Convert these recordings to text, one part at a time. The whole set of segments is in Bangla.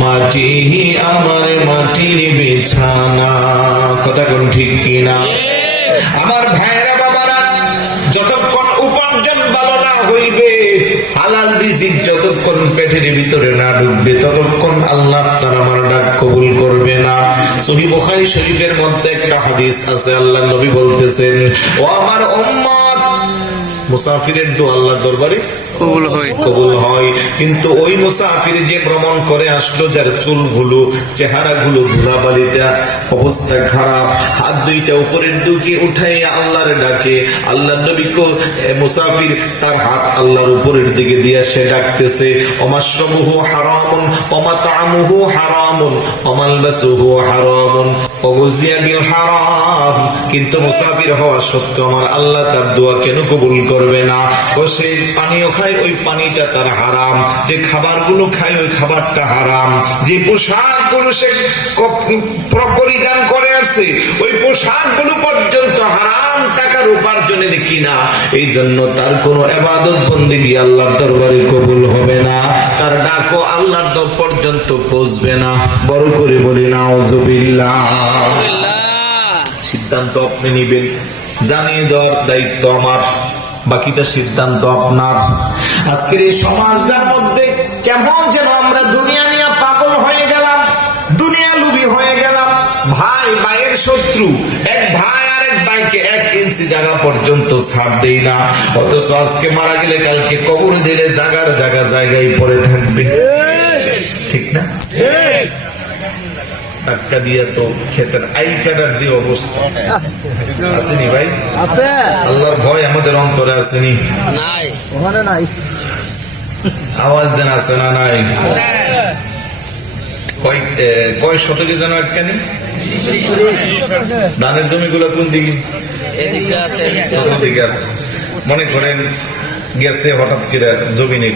মাটি আমার মাটির বিছানা। কথা কোন ঠিক কিনা? আমার ভাইরা বাবারা, যতক্ষণ উপার্জন ভালো না হইবে, হালাল রিজিক যতক্ষণ পেটের ভিতরে না ঢুকবে, ততক্ষণ আল্লাহ তাআলা আমার ডাক কবুল করবে না। সহিহ বুখারী শরীফের মধ্যে একটা হাদিস আছে, আল্লাহ নবী বলতেছেন, ও আমার উম্মত, মুসাফিরের দোয়া আল্লাহর দরবারে কবুল হয়, কিন্তু ওই মুসাফির যে ভ্রমণ করে আসলো, যার চুলগুলো চেহারাগুলো ধুলাবালিটা অবস্থা খারাপ, হাত দুইটা উপরের দিকে উঠাইয়া আল্লাহর ডাকে, আল্লাহ নবী মুসাফির তার হাত আল্লাহর উপরের দিকে দিয়া সে ডাকতেছে, ওমাশরাবুহু হারামুন ওমাতামুহু হারামুন ওমালবাসুহু হারামুন ওগুজিয়া বিল হারাম। কিন্তু মুসাফির হওয়া সত্ত্বেও আমার আল্লাহ তার দোয়া কেন কবুল করবে না? ও সে পানীয় খায়, ওই পানিটা তার হারাম, যে খাবারগুলো খায় ওই খাবারটা হারাম, যে পোশাকগুলো সে পরিধান করে আসছে ওই পোশাকগুলো পর্যন্ত হারাম টাকার উপার্জনের কিনা। এই জন্য তার কোনো ইবাদত বন্দেগী আল্লাহর দরবারে কবুল হবে না, তার ডাকও আল্লাহর দর পর্যন্ত পৌঁছবে না। বড় করে বলি নাউজুবিল্লাহ। সিদ্ধান্ত আপনি নিবেন, জানিয়ে দেওয়ার দায়িত্ব আমার, বাকিটা সিদ্ধান্ত আপনার। আজকের এই সমাজটার মধ্যে কেমন যেন আমরা দুনিয়া নিয়ে পাগল হয়ে গেলাম, দুনিয়া লুবি হয়ে গেলাম। ভাই ভাইয়ের শত্রু, এক ভাই আরেক ভাইকে 1 ইঞ্চি জায়গা পর্যন্ত ছাড় দেই না, অথচ আজকে মারা গেলে কালকে কবর দিলে জায়গার জায়গায় পড়ে থাকবে। ঠিক না? ধাক্কা দিয়া তো ক্ষেতের আইল কাটার যে অবস্থা, আসেনি ভাই? আল্লাহর ভয় আমাদের অন্তরে আসেনি? নাই। আওয়াজ দেন, আছে না নাই? কয় শতকে যেন একখানি ধানের জমিগুলো কোন দিকে? দিকে আছে। মনে করেন গেছে হঠাৎ করে জমিনে,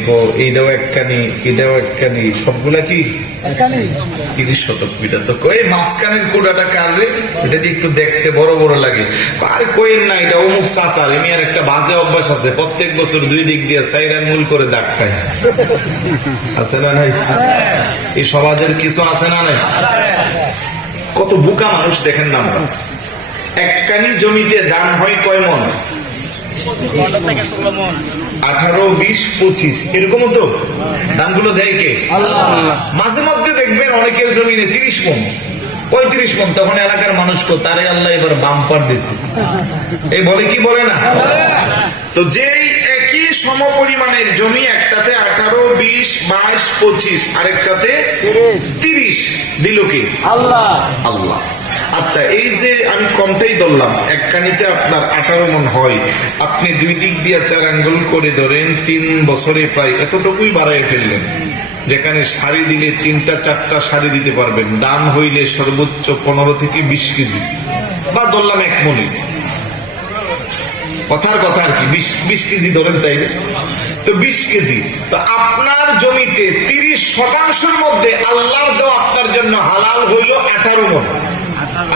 এইটাও একখানি এটাও একখানি, সবগুলা কি 30 শতক বিটা। তো কই মাঝখানের কোটাটা কাটবে, এটা একটু দেখতে বড় বড় লাগে। আর কইেন না এটা অমুক চাচার, এমনি আর একটা বাজে অভ্যাস আছে, প্রত্যেক বছর 2 দিক দিয়ে 4 আঙ্গুল করে দাগ খায়। আছে না নাই? এই সমাজের কিছু আছে না নাই? কত বোকা মানুষ দেখেন না আমরা। একখানি জমিতে ধান হয় কয় মন? 18, 20, 25 এরকম তো দামগুলো দেয় কে? মাঝে মধ্যে দেখবেন অনেকের জমিনে 30 মন 35 মন, তখন এলাকার মানুষ তারে আল্লাহ এবার বাম্পার দিছে, এই বলে কি বলে না? তো যেই একই সম পরিমাণের জমি, একটাতে 18, 20, 22, 25, আরেকটাতে 30 দিল কি? আল্লাহ। আচ্ছা, এই যে আমি কমতেই ধরলাম, একখানিতে আপনার 18 মন হয়, আপনি 2 দিক দিয়ে 4 আঙ্গুল করে ধরেন, 3 বছরে প্রায় এতটুকুই বাড়াই ফেললেন। যেখানে শাড়ি দিলে 3টা 4টা শাড়ি দিতে পারবেন, দাম হইলে সর্বোচ্চ 15 থেকে 20 কেজি, বা ধরলাম 1 মনে, কথার কথা আর কি, 20 কেজি ধরেন, তাই তো 20 কেজি। তো আপনার জমিতে 30% মধ্যে আল্লাহর দেওয়া আপনার জন্য হালাল হইল 18 মন।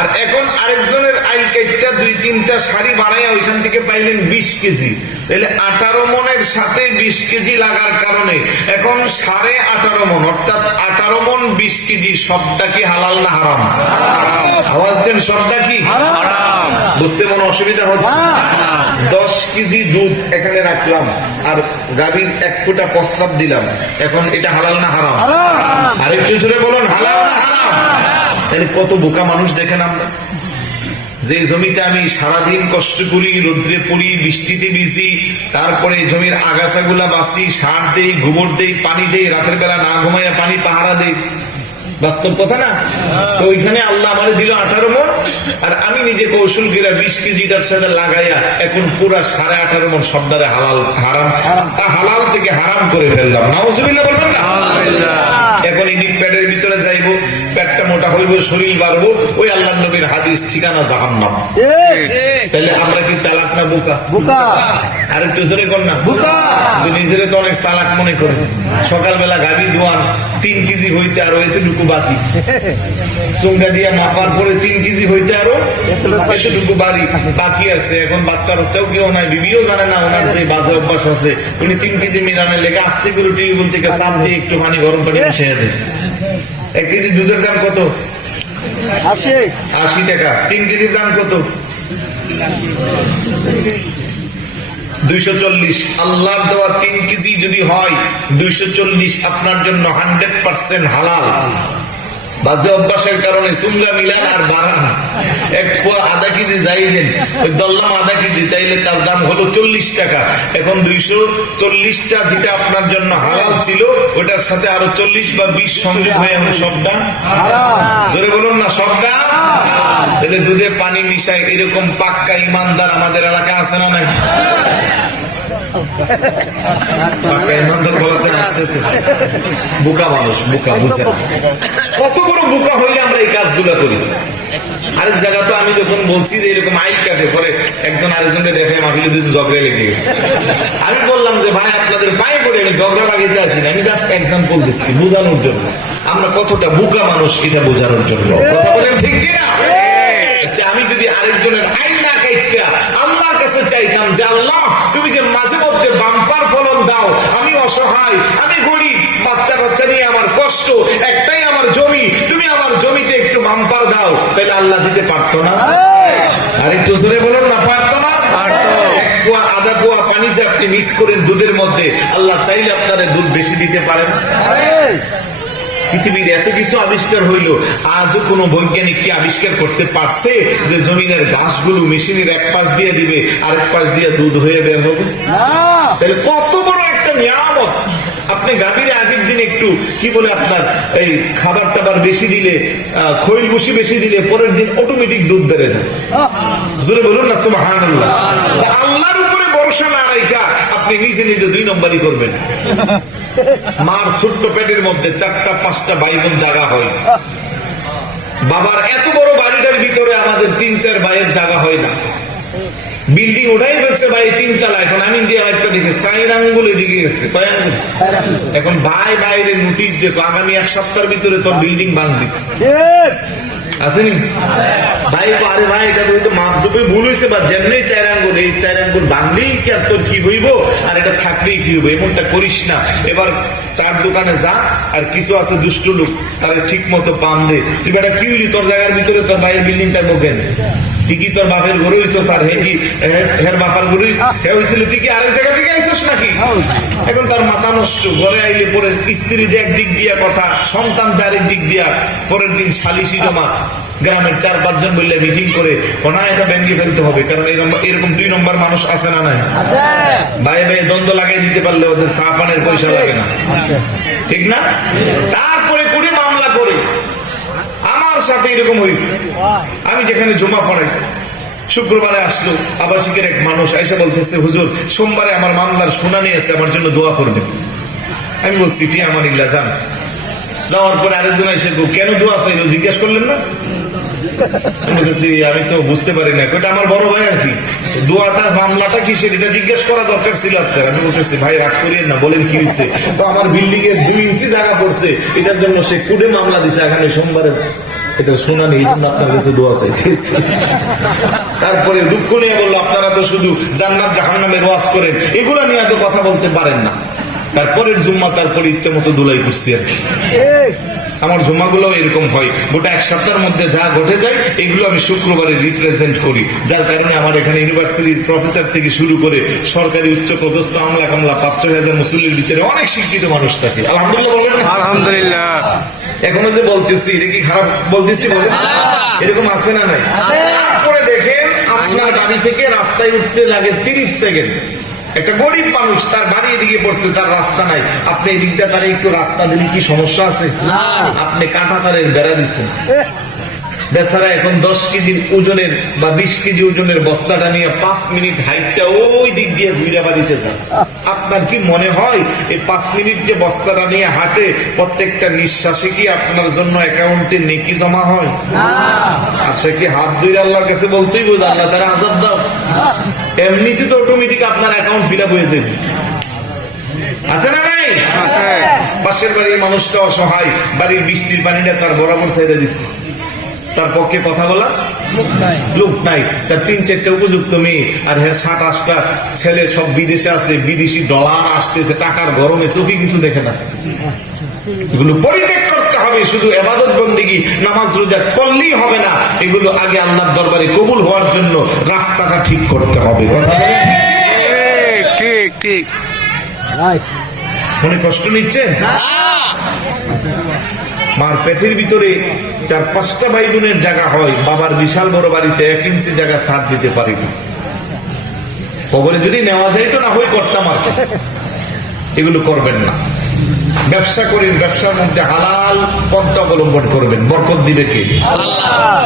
আর এখন আরেকজনের আইল কেটটা 2-3টা শাড়ি বাড়াইয়া ওইখান থেকে পাইলেন 20 কেজি, তাহলে 18 মনের সাথে 20 কেজি লাগার কারণে এখন 18.5 মন, অর্থাৎ 18 মন 20 কেজি, সবটা কি হালাল না হারাম? আওয়াজ দেন, সবটা কি হারাম? বুঝতে মনে অসুবিধা হচ্ছে? 10 কেজি দুধ এখানে রাখলাম আর গাভীর 1 ফোঁটা প্রস্রাব দিলাম, এখন এটা হালাল না হারাম? আরেকটু জোরে বলুন, হালাল না হারাম? তাহলে কত বোকা মানুষ দেখেন আমরা। যে জমিতে আমি সারাদিন কষ্ট করি, রোদ্রে পড়ি, বৃষ্টিতে ভিজি, তারপরে জমির আগাছাগুলা বাঁচি, সার দেই, গোবর দেই, পানি দেই, রাতের বেলা না ঘুমাইয়া পানি পাহারা দেই, বাস্তব কথা না? তো ওইখানে আল্লাহ আমারে দিল 18 মন, আর আমি নিজে কৌশল করে 20 কেজিটার সাথে লাগাইয়া এখন পুরা 18.5 মন সবদারে হারাম, হালাল থেকে হারাম করে ফেললাম। নাউজুবিল্লাহ বলবেন না? এখন এই পেটের ভিতরে যাইবো, পেটটা মোটা হইব, শরীর বাড়বো, ওই আল্লাহর নবীর হাদিস, ঠিকানা জাহান্নাম। তাহলে আমরা কি চালাক না বোকা? আর একটু জোরে কর না বোকা? নিজেরে তো অনেক চালাক মনে করে। সকালবেলা গাভী দোয়ান 3 কেজি হইতে আরো এতটুকু বাকি, চুঙ্গা দিয়ে মাপার পরে 3 কেজি হইতে আরো এতটুকু বাকি আছে। এখন বাচ্চাও কেউ নাই, বিবিও জানে না, ওনার যে বাজে অভ্যাস আছে, উনি 3 কেজি মিলানের লেগে আস্তে করে টিউবওয়েল থেকে চাপ দিয়ে একটু পানি, গরম পানি মিশিয়ে দেয়। 1 কেজি দুধের দাম কত? 80 টাকা। 3 কেজির দাম কত? 240। আল্লাহর দেওয়া 3 কেজি যদি হয় 240, আপনার জন্য 100% হালাল। বাজে অভ্যাসের কারণে সুঙ্গা মিলান আর বাড়ান, 1 পোয়া আধা কেজি যাই দেন, ওই দল্লাম আধা কেজি, তাইলে তার দাম হলো 40 টাকা। এখন 240টা যেটা আপনার জন্য হালাল ছিল, ওটার সাথে আরো 40 বা 20 সংযোগ হয়ে এখন সবটা জোরে বলুন না, সবটা। তাহলে দুধে পানি মিশায় এরকম পাক্কা ইমানদার আমাদের এলাকায় আছে না নাই? বোকা মানুষ, বোকা বুঝে কত বড় বোকা হইলে আমরা এই কাজগুলো করি। আরেক জায়গা তো আমি যখন বলছি যে এরকম আইল কাটে, পরে একজন আরেকজনকে দেখে মাফিলে দুজন ঝগড়া লেগে গেছে। আমি বললাম যে ভাই আপনাদের পায়ে পড়ে আমি ঝগড়া বাগিতে আসিনি, আমি জাস্ট এক্সাম্পল দিচ্ছি বোঝানোর জন্য আমরা কতটা বোকা মানুষ এটা বোঝানোর জন্য। কথা বলেন ঠিক কিনা? আমি যদি আরেকজনের আইন না কাইটা আল্লাহর কাছে চাইতাম যে আল্লাহ তুমি যে মাঝে মধ্যে বাম্পার ফলন দাও, আমি অসহায়, আমি গরিব, বাচ্চা বাচ্চা নিয়ে আমার কষ্ট, একটাই আমার জমি, তুমি আমার জমিতে একটু বাম্পার দাও, তাহলে আল্লাহ দিতে পারতো না? আর একটু জোরে বলুন না, পারতো না? 1 পোয়া আধা পোয়া পানি যে আপনি মিক্স করেন দুধের মধ্যে, আল্লাহ চাইলে আপনারা দুধ বেশি দিতে পারেন। পৃথিবীর এত কিছু আবিষ্কার হইল, আজও কোন বৈজ্ঞানিক কি আবিষ্কার করতে পারছে যে জমিনের ঘাসগুলো মেশিনের এক পাশ দিয়ে দিবে আরেক পাশ দিয়ে দুধ হয়ে বের হবে? তাহলে কত বড় একটা নিয়ামত। আপনি গাভীর আগের দিন একটু কি বলে আপনার এই খাবার টাবার বেশি দিলে, খৈল ভুসি বেশি দিলে, পরের দিন অটোমেটিক দুধ বেড়ে যায়। জোরে বলুন না সুবহানাল্লাহ। আল্লাহর উপরে ভরসা না রাখা আপনি নিজে নিজে 2 নম্বরই করবেন। মার ছোট্ট পেটের মধ্যে 4টা 5টা ভাই বোন জায়গা হয়, বাবার এত বড় বাড়িটার ভিতরে আমাদের 3-4 ভাইয়ের জায়গা হয় না। বিল্ডিং ওঠাই ফেলছে ভাই 3 তলা, এখন আমি দিয়ে একটা দেখে 4 আঙ্গুল এদিকে গেছে, কয় আঙ্গুল? এখন ভাই বাইরে নোটিশ দেখো আগামী 1 সপ্তাহের ভিতরে তোর বিল্ডিং ভাঙবি, আসেনি ভাই? আরে ভাই এটা তো মাপজোপে ভুল হয়েছে, বা যেমনি 4 আঙ্গুল, এই 4 আঙ্গুল ভাঙলেই কি আর তোর কি হইব, আর এটা থাকলেই কি হইব? এমনটা করিস না। এবার 4 দোকানে যা, আর কিছু আছে দুষ্ট লোক, তারা ঠিক মতো পান দে। তুই বেটা কি হইলি, তোর জায়গার ভিতরে তোর ভাইয়ের বিল্ডিংটা বোকেন, তুই কি তোর বাপের ঘরে হইছ? স্যার হে কি হের বাপার ঘরে হয়েছিল? তুই কি আরেক জায়গা থেকে আইসস নাকি? এখন তার মাথা নষ্ট। ঘরে আইলে পরে স্ত্রী একদিক দিয়া কথা, সন্তান আরেক দিক দিয়া, পরের দিন সালিশি জমা, গ্রামের 4-5 জন বললে মিটিং করে না এটা ভেঙে ফেলতে হবে, কারণ এরকম 2 নম্বর মানুষ আছে না নাই? ভাই ভাই দ্বন্দ্ব লাগাই দিতে পারলে ওদের চা পানের পয়সা লাগে না, ঠিক না? তারপরে করে মামলা করে। আমার সাথে এরকম হয়েছে, আমি যেখানে জমা পড়াই, শুক্রবারে আসলো আবাসিকের এক মানুষ আইসা বলতেছে, হুজুর সোমবারে আমার মামলার শুনানি আছে, আমার জন্য দোয়া করবেন। আমি বলছি ফি আমানিল্লাহ, যান। যাওয়ার পরে আরেকজন এসে কেন দোয়া চাইলো জিজ্ঞাসা করলেন না? আমি তো বুঝতে পারি না, ওটা আমার বড় ভাই আর কি, দোয়াটা মামলাটা কিসের এটা জিজ্ঞেস করা দরকার ছিল আপনার। আমি বলতেছি ভাই রাগ করিয়েন না, বলেন কি হয়েছে? তো আমার বিল্ডিং এর 2 ইঞ্চি জায়গা পড়ছে, এটার জন্য সে কুড়ে মামলা দিছে, এখানে সোমবারে এটা শুনানি, এই জন্য আপনার কাছে দোয়া চাইতেছি। তারপরে দুঃখ নিয়ে বললো, আপনারা তো শুধু জান্নাত জাহান্নামের ওয়াজ করেন, এগুলা নিয়ে এত কথা বলতে পারেন না। তারপরের জুম্মা তারপরে ইচ্ছা মতো দুলাই করছি আর কি। আমার জুম্মাগুলো এরকম হয়, গোটা 1 সপ্তাহের মধ্যে যা ঘটে যায় এগুলো আমি শুক্রবারে রিপ্রেজেন্ট করি, যার কারণে আমার এখানে ইউনিভার্সিটির প্রফেসর থেকে শুরু করে সরকারি উচ্চ পদস্থ আমলা কামলা 5-6 মুসল্লির ভিতরে অনেক শিক্ষিত মানুষ থাকে। আলহামদুলিল্লাহ বলেন না? আলহামদুলিল্লাহ। এখনো যে বলতেছি এটা কি খারাপ বলতেছি? বলে এরকম আছে না নাই? তারপরে দেখেন আপনার বাড়ি থেকে রাস্তায় উঠতে লাগে 30 সেকেন্ড। একটা গরিব মানুষ, তার বাড়ি এদিকে পড়ছে, তার রাস্তা নাই, আপনি এদিকটা তারে একটু রাস্তা দিলে কি সমস্যা আছে? আপনি কাঁটা তারের বেড়া দিচ্ছেন। বেচারা এখন 10 কেজি ওজনের বা 20 কেজি ওজনের বস্তাটা নিয়ে 5 মিনিট হাইটটা ওই দিক দিয়ে ঘুরে বাড়িতে যান। আপনার কি মনে হয় এই 5 মিনিট যে বস্তাটা নিয়ে হাঁটে, প্রত্যেকটা নিঃশ্বাসে কি আপনার জন্য অ্যাকাউন্টে নেকি জমা হয়? আর সে কি হাত ধুয়ে আল্লাহর কাছে বলতেই বোঝা, আল্লাহ তারা আযাব দাও? এমনিতে তো অটোমেটিক আপনার অ্যাকাউন্ট ফিল আপ হয়ে যাবে, আছে না নাই? পাশের বাড়ির মানুষটা অসহায়, বাড়ির বৃষ্টির পানিটা তার বরাবর ছেড়ে দিচ্ছে, তার পক্ষে কথা বলা লোক নাই, তার 3-4টা উপযুক্ত মেয়ে, আর 7-8টা ছেলে সব বিদেশে আছে, বিদেশি ডলার আসতেছে, টাকার গরমে চোখে কিছু দেখে না। এগুলো পরিত্যাগ করতে হবে, শুধু ইবাদত বন্দেগী নামাজ রোজা করলেই হবে না, এগুলো আগে আল্লাহর দরবারে কবুল হওয়ার জন্য রাস্তাটা ঠিক করতে হবে। কথা বলেন ঠিক? ঠিক মনে কষ্ট নিচ্ছেন? মার পেটের ভিতরে 4-5টা ভাই বোনের জায়গা হয়, বাবার বিশাল বড় বাড়িতে 1 ইঞ্চি জায়গা ছাড় দিতে পারিনি। কবরে যদি নেওয়া যাইতো না হয় করতাম আর কি। এগুলো করবেন না। ব্যবসা করেন, ব্যবসার মধ্যে হালাল পন্থা অবলম্বন করবেন, বরকত দিবে কে? আল্লাহ।